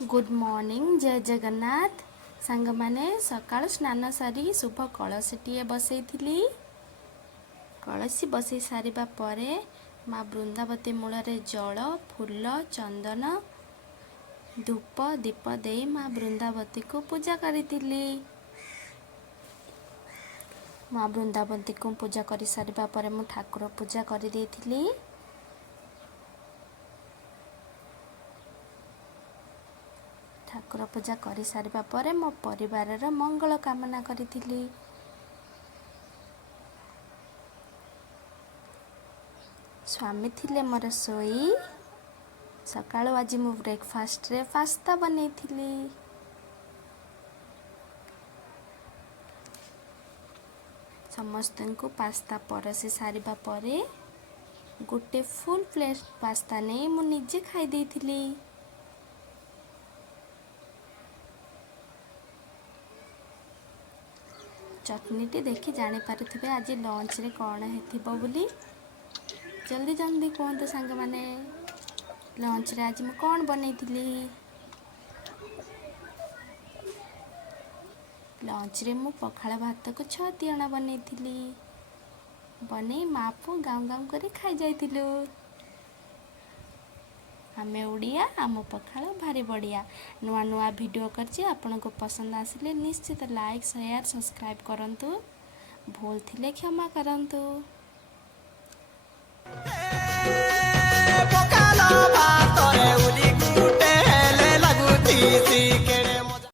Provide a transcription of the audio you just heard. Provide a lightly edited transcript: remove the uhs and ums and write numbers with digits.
Good morning जय जगन्नाथ सांग माने सकाळ स्नान सारी शुभ कलशटीए बसैथिली। कलशी बसई सारिबा परे माँ बृंदावती मूल जल फूल चंदन धूप दीप दे माँ बृंदावती को पूजा करी। माँ बृंदावती को पूजा कर सारिबा परे मु ठाकुर पूजा कर देथिली। ठाकुर पूजा कर सारिबा परे मो परिवार मंगल कामना करिथिली। स्वामी थिले मोर सोई सकाळु आज मु ब्रेकफास्ट रे पास्ता बनैथिली। समस्त को पास्ता परसी सारिबा परे गोटे फुल प्लेट पास्ता नहीं मु निजे खाई देथिली। चटनीटी देखी जानी पारुथिबे आज लंच रे कौन हेथिबो बोली। जल्दी जल्दी कहते सांग माने लंच रे आज मु कौन बनैथिली। लंच रे मु पखाଳ भात को 6 तियणा बनैथिली। बनै माँ पु गाँव गाँव कर खाई जाइथिलु। आमे उड़िया आम पखाळ भारी बढ़िया। नुआ नुआ वीडियो करछि आपन को पसंद आसिले निश्चित लाइक शेयर सब्सक्राइब करंतु। भूल थिले क्षमा करंतु। पखाल भात रे